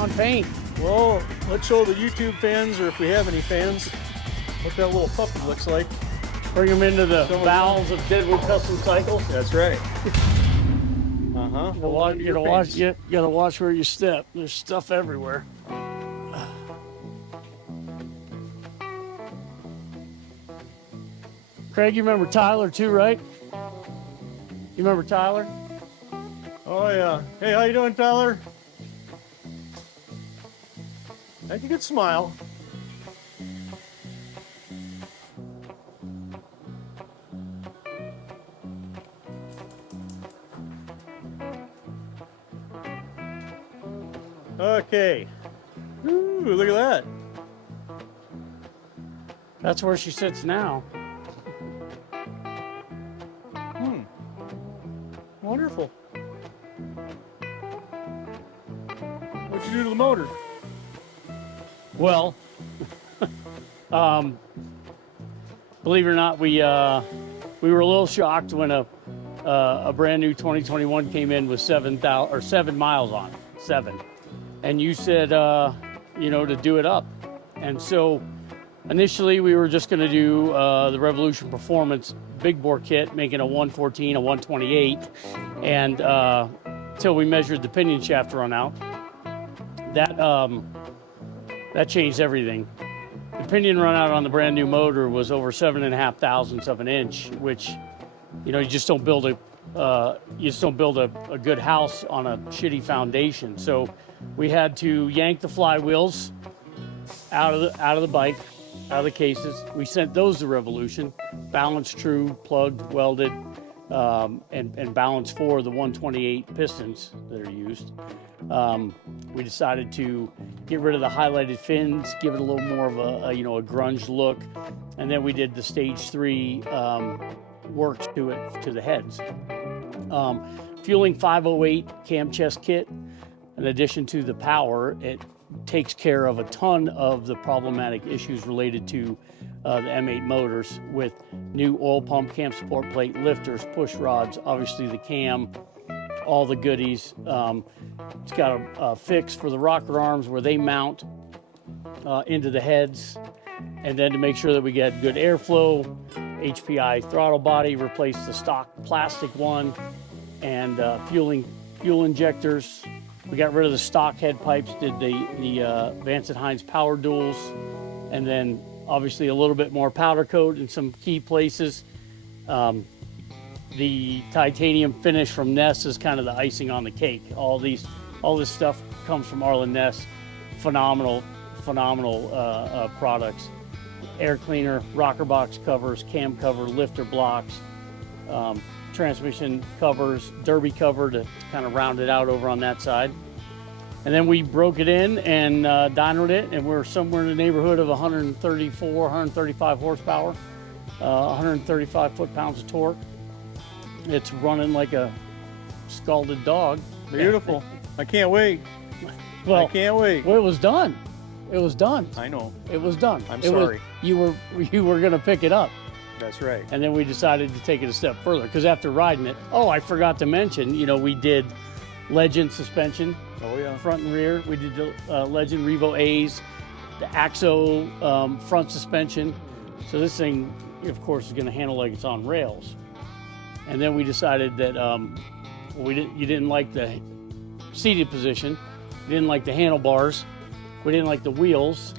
on paint. Well, let's show the YouTube fans, or if we have any fans, what that little puppy looks like. Bring them into the bowels of Deadwood Custom Cycles. That's right. You gotta watch where you step. There's stuff everywhere. Craig, you remember Tyler too, right? You remember Tyler? Oh yeah. Hey, how you doing, Tyler? Make a good smile. Okay. Ooh, look at that. That's where she sits now. Wonderful. What'd you do to the motor? Well, believe it or not, we were a little shocked when a brand new 2021 came in with 7 miles on it, 7. And you said, to do it up. And so initially we were just going to do the Revolution Performance big bore kit, making a 114, a 128, and till we measured the pinion shaft run out. That changed everything. The pinion run out on the brand new motor was over 7.5 thousandths of an inch, which, you just don't build a good house on a shitty foundation. So we had to yank the flywheels out of the bike, out of the cases. We sent those to Revolution, balanced true, plugged, welded, and balanced for the 128 pistons that are used. We decided to get rid of the highlighted fins, give it a little more of a grunge look, and then we did the stage 3 work to it, to the heads. Fueling 508 cam chest kit, in addition to the power, it takes care of a ton of the problematic issues related to the M8 motors, with new oil pump, cam support plate, lifters, push rods, obviously the cam, all the goodies. It's got a fix for the rocker arms where they mount into the heads, and then to make sure that we get good airflow, HPI throttle body, replaced the stock plastic one, and fuel injectors. We got rid of the stock head pipes, did the Vance & Hines power duals, and then obviously a little bit more powder coat in some key places. The titanium finish from Ness is kind of the icing on the cake. All this stuff comes from Arlen Ness. Phenomenal products. Air cleaner, rocker box covers, cam cover, lifter blocks, transmission covers, derby cover to kind of round it out over on that side. And then we broke it in and dynoed it, and we're somewhere in the neighborhood of 134, 135 horsepower, 135 foot-pounds of torque. It's running like a scalded dog. Beautiful. I can't wait. Well, I can't wait. Well, it was done. It was done. I know. It was done. I'm sorry. You were going to pick it up. That's right. And then we decided to take it a step further, because after riding it, I forgot to mention, we did Legend suspension. Oh yeah. Front and rear. We did the Legend Revo A's, the Axo front suspension. So this thing, of course, is going to handle like it's on rails. And then we decided that you didn't like the seated position, you didn't like the handlebars, we didn't like the wheels.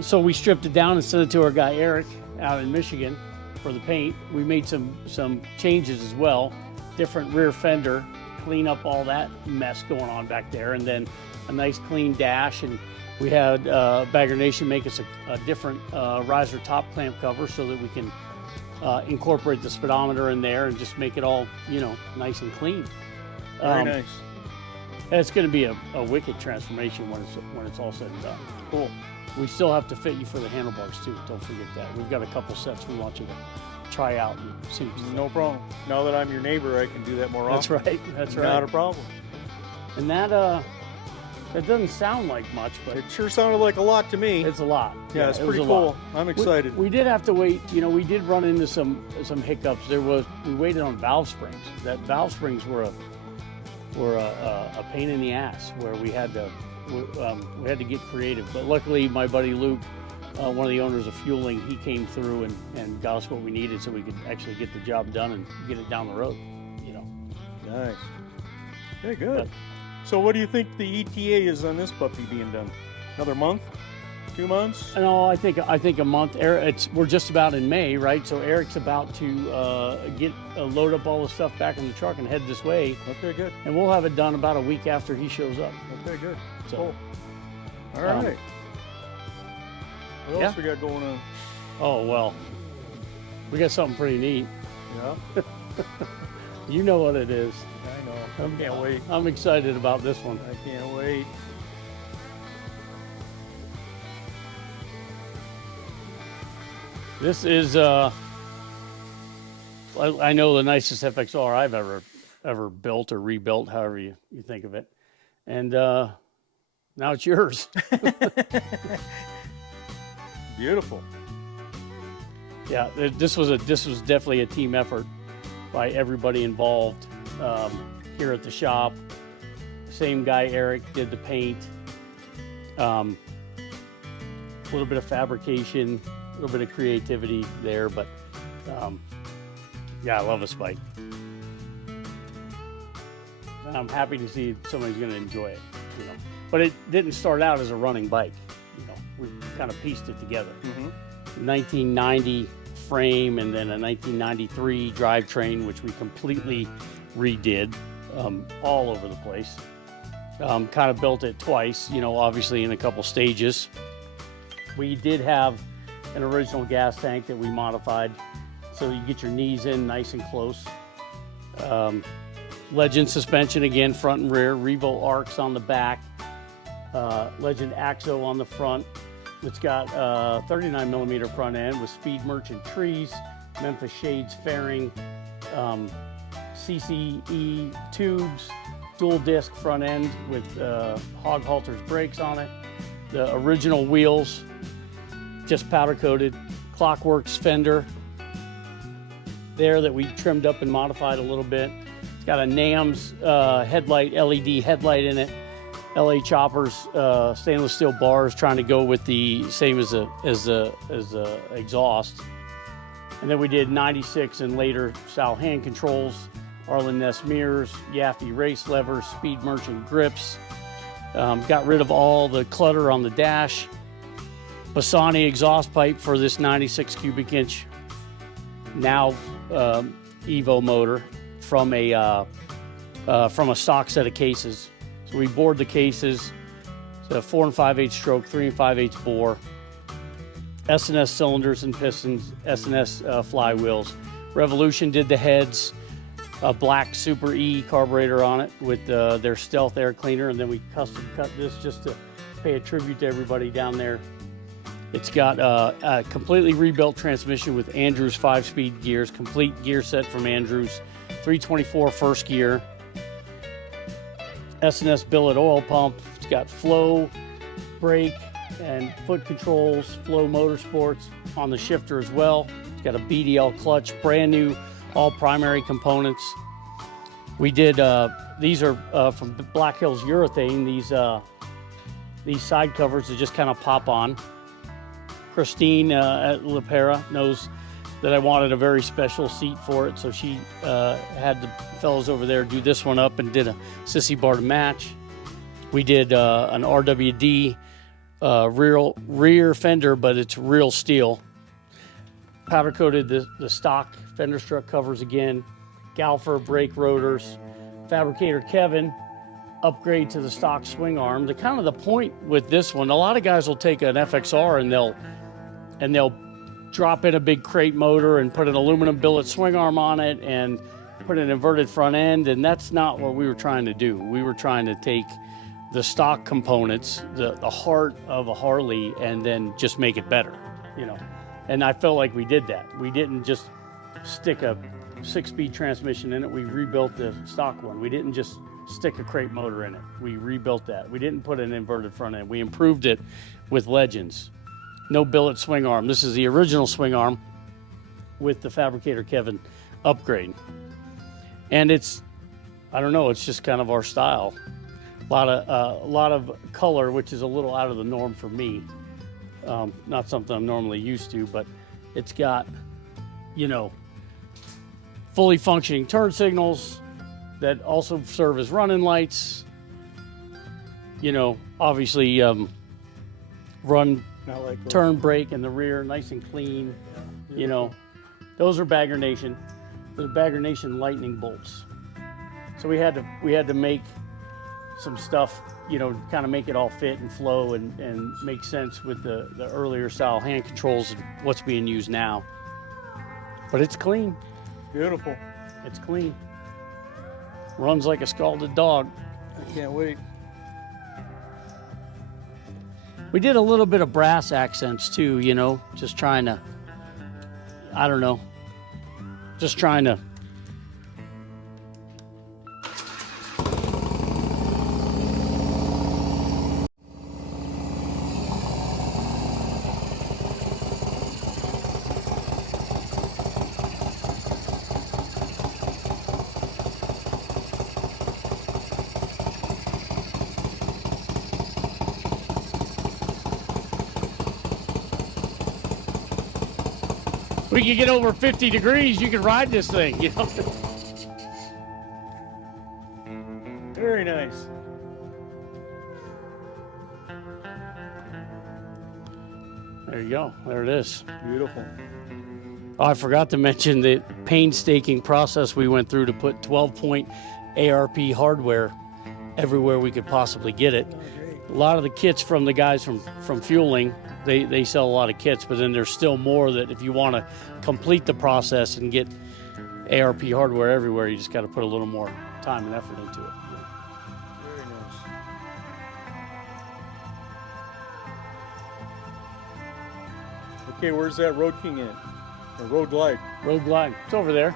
So we stripped it down and sent it to our guy Eric out in Michigan for the paint. We made some changes as well. Different rear fender, clean up all that mess going on back there, and then a nice clean dash. And we had Bagger Nation make us a different riser top clamp cover so that we can incorporate the speedometer in there and just make it all, nice and clean. Very nice. And it's going to be a wicked transformation when it's all said and done. Cool. We still have to fit you for the handlebars too. Don't forget that. We've got a couple sets we want you to try out and see what you think. No problem. Now that I'm your neighbor, I can do that more That's often. right. That's right. Not a problem. And that doesn't sound like much, but It sure sounded like a lot to me. it's a lot. Yeah, it's it was pretty a cool. lot. I'm excited. We did have to wait. We did run into some hiccups. We waited on valve springs. That valve springs were were a pain in the ass, where we had to get creative. But luckily, my buddy Luke, one of the owners of Fueling, he came through and got us what we needed so we could actually get the job done and get it down the road. You know. Nice. Okay, good. But, so what do you think the ETA is on this puppy being done? Another month? 2 months? no, I think a month. We're just about in May, right? So Eric's about to load up all the stuff back in the truck and head this way, Okay, good. and we'll have it done about a week after he shows up. Okay, good. So, Cool. All right. What else yeah. we got going on? Oh well, we got something pretty neat. Yeah. You know what it is. I know. I can't wait. I'm excited about this one. I can't wait. This is I know the nicest FXR I've ever built or rebuilt, however you think of it, and now it's yours. Beautiful. Yeah, this was definitely a team effort by everybody involved here at the shop. Same guy, Eric, did the paint. A little bit of fabrication, a little bit of creativity there, but yeah, I love this bike. And I'm happy to see somebody's going to enjoy it. You know, but it didn't start out as a running bike. You know, we kind of pieced it together. Mm-hmm. 1990 frame and then a 1993 drivetrain, which we completely redid all over the place. Kind of built it twice, you know, obviously in a couple stages. We did have an original gas tank that we modified so you get your knees in nice and close. Legend suspension again, front and rear, Revo arcs on the back, Legend Axo on the front. It's got 39 millimeter front end with Speed Merchant trees, Memphis Shades fairing, CCE tubes, dual disc front end with Hog Halter's brakes on it. The original wheels, just powder coated, Clockworks fender there that we trimmed up and modified a little bit. It's got a NAMS headlight, LED headlight in it. LA Choppers, stainless steel bars, trying to go with the same as the exhaust. And then we did 96 and later style hand controls, Arlen Ness mirrors, Yaffe race levers, Speed Merchant grips. Got rid of all the clutter on the dash. Bassani exhaust pipe for this 96 cubic inch now Evo motor from a stock set of cases. So we bored the cases. It's a 4 5/8 stroke, 3 5/8 bore. S&S cylinders and pistons, S&S flywheels. Revolution did the heads, a black Super E carburetor on it with their Stealth air cleaner, and then we custom cut this just to pay a tribute to everybody down there. It's got a completely rebuilt transmission with Andrews 5-speed gears, complete gear set from Andrews, 324 first gear. S&S billet oil pump. It's got flow, brake, and foot controls, Flow Motorsports on the shifter as well. It's got a BDL clutch, brand new, all primary components. We did, these are from Black Hills Urethane, these side covers that just kind of pop on. Christine at La Pera knows that I wanted a very special seat for it, so she had the fellows over there do this one up and did a sissy bar to match. We did an RWD rear fender, but it's real steel. Powder coated the stock fender strut covers again. Galfer brake rotors. Fabricator Kevin upgrade to the stock swing arm. The kind of the point with this one, a lot of guys will take an FXR and they'll drop in a big crate motor and put an aluminum billet swing arm on it and put an inverted front end, and that's not what we were trying to do. We were trying to take the stock components, the heart of a Harley, and then just make it better, you know. And I felt like we did that. We didn't just stick a 6-speed transmission in it. We rebuilt the stock one. We didn't just stick a crate motor in it. We rebuilt that. We didn't put an inverted front end. We improved it with Legends. No billet swing arm. This is the original swing arm with the Fabricator Kevin upgrade. And it's I don't know, it's just kind of our style. A lot of color, which is a little out of the norm for me. Not something I'm normally used to, but it's got, you know, fully functioning turn signals that also serve as running lights. You know, obviously run, Not like those. turn brake in the rear, nice and clean. Yeah. You know, those are Bagger Nation. Those are Bagger Nation lightning bolts. So we had to make some stuff, you know, kind of make it all fit and flow and make sense with the earlier style hand controls and what's being used now. But it's clean. Beautiful. It's clean. Runs like a scalded dog. I can't wait. We did a little bit of brass accents too, you know, just trying to, I don't know, just trying to. We could get over 50 degrees, you could ride this thing, you know. Very nice. There you go, there it is. Beautiful. Oh, I forgot to mention the painstaking process we went through to put 12-point ARP hardware everywhere we could possibly get it. Oh, great. A lot of the kits from the guys from Fueling, they sell a lot of kits, but then there's still more that if you want to complete the process and get ARP hardware everywhere, you just got to put a little more time and effort into it. Very nice. Okay, where's that Road King at? Or Road Glide? Road Glide, it's over there.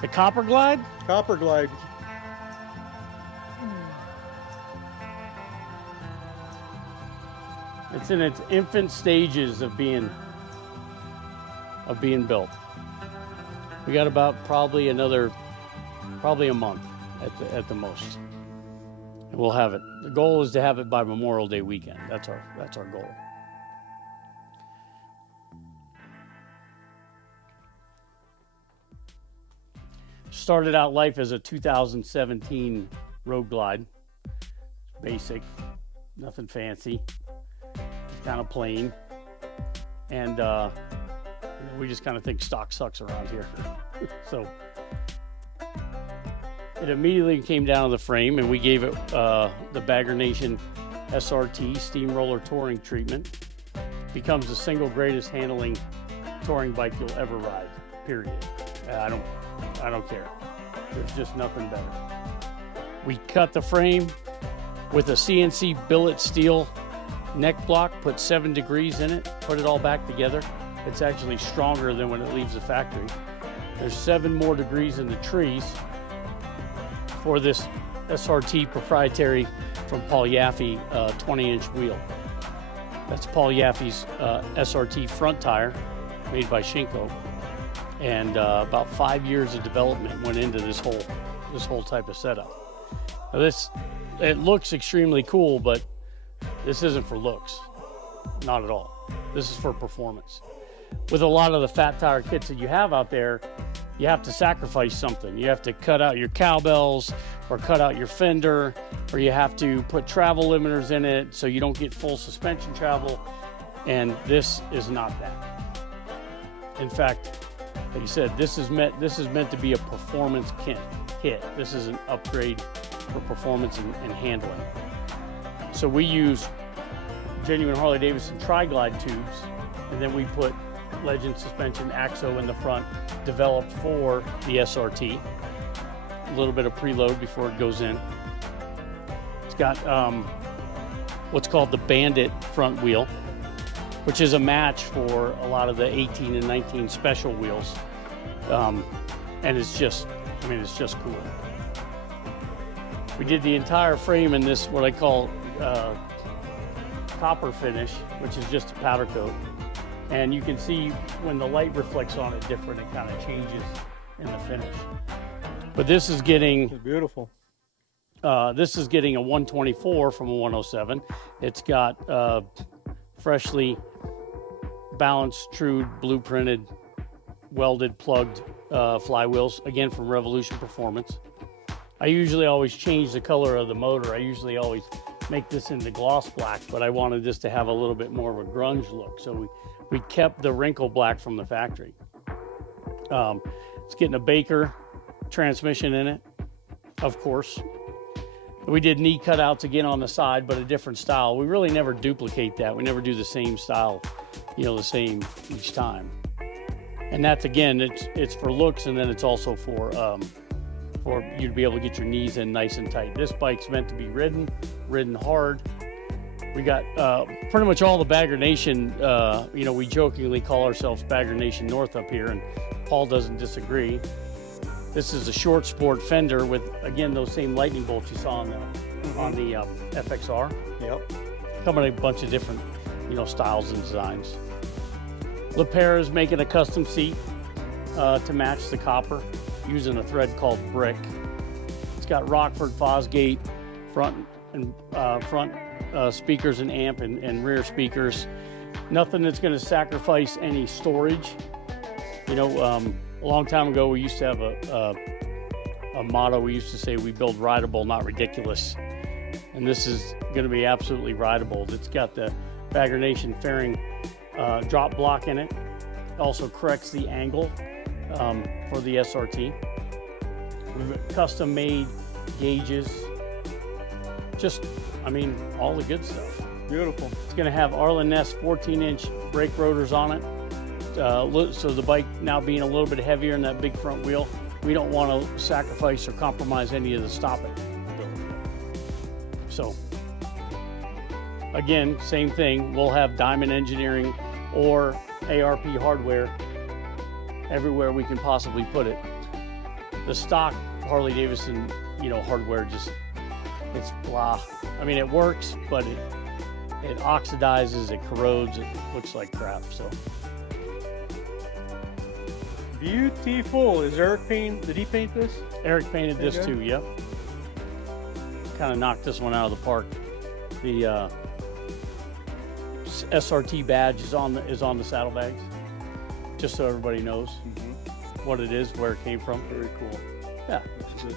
The Copper Glide? Copper Glide. It's in its infant stages of being built. We got about probably a month at the most. And we'll have it. The goal is to have it by Memorial Day weekend. That's our goal. Started out life as a 2017 Road Glide. Basic, nothing fancy. Kind of plain, and we just kind of think stock sucks around here. So it immediately came down to the frame, and we gave it the Bagger Nation SRT Steamroller Touring treatment. Becomes the single greatest handling touring bike you'll ever ride. Period. I don't care. There's just nothing better. We cut the frame with a CNC billet steel neck block, put 7 degrees in it, put it all back together. It's actually stronger than when it leaves the factory. There's 7 more degrees in the trees for this SRT proprietary from Paul Yaffe 20-inch wheel. That's Paul Yaffe's SRT front tire made by Shinko. And about 5 years of development went into this whole type of setup. Now it looks extremely cool, but this isn't for looks, not at all. This is for performance. With a lot of the fat tire kits that you have out there, you have to sacrifice something. You have to cut out your cowbells or cut out your fender, or you have to put travel limiters in it so you don't get full suspension travel. And this is not that. In fact, like you said, this is meant to be a performance kit. This is an upgrade for performance and handling. So we use genuine Harley-Davidson Tri-Glide tubes, and then we put Legend suspension AXO in the front, developed for the SRT. A little bit of preload before it goes in. It's got what's called the Bandit front wheel, which is a match for a lot of the 18 and 19 special wheels. And it's just cool. We did the entire frame in this, what I call copper finish, which is just a powder coat. And you can see when the light reflects on it different, it kind of changes in the finish. But this is getting It's beautiful. this is getting a 124 from a 107. It's got freshly balanced, trued, blueprinted, welded, plugged flywheels, again from Revolution Performance. I usually always change the color of the motor. I usually always make this into gloss black, but I wanted this to have a little bit more of a grunge look. So we kept the wrinkle black from the factory. It's getting a Baker transmission in it, of course. We did knee cutouts again on the side, but a different style. We really never duplicate that. We never do the same style, you know, the same each time. And that's, again, it's for looks, and then it's also for you to be able to get your knees in nice and tight. This bike's meant to be ridden hard. We got pretty much all the Bagger Nation, you know, we jokingly call ourselves Bagger Nation North up here, and Paul doesn't disagree. This is a short sport fender with, again, those same lightning bolts you saw on the FXR. Yep. Come in a bunch of different, you know, styles and designs. LePere is making a custom seat to match the copper using a thread called brick. It's got Rockford Fosgate front speakers and amp and rear speakers. Nothing that's going to sacrifice any storage. You know, a long time ago, we used to have a motto. We used to say, we build rideable, not ridiculous. And this is going to be absolutely rideable. It's got the Bagger Nation fairing drop block in it. Also corrects the angle for the SRT. We've custom made gauges. Just, I mean, all the good stuff. Beautiful. It's going to have Arlen Ness 14-inch brake rotors on it. So the bike now being a little bit heavier in that big front wheel, we don't want to sacrifice or compromise any of the stopping ability. So again, same thing. We'll have Diamond Engineering or ARP hardware everywhere we can possibly put it. The stock Harley Davidson, you know, hardware it's blah. I mean, it works, but it oxidizes, it corrodes, it looks like crap. So. Beautiful. Is Eric painting? Did he paint this? Eric painted this too. Yep. Kind of knocked this one out of the park. The SRT badge is on the saddlebags, just so everybody knows what it is, where it came from. Very cool. Yeah. That's good.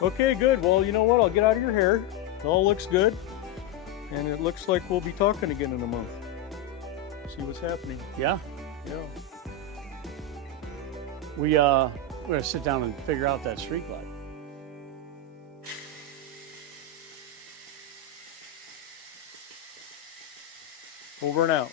Okay, good. Well, you know what? I'll get out of your hair. It all looks good, and it looks like we'll be talking again in a month. See what's happening. Yeah. Yeah. We're gonna sit down and figure out that street light. Over and out.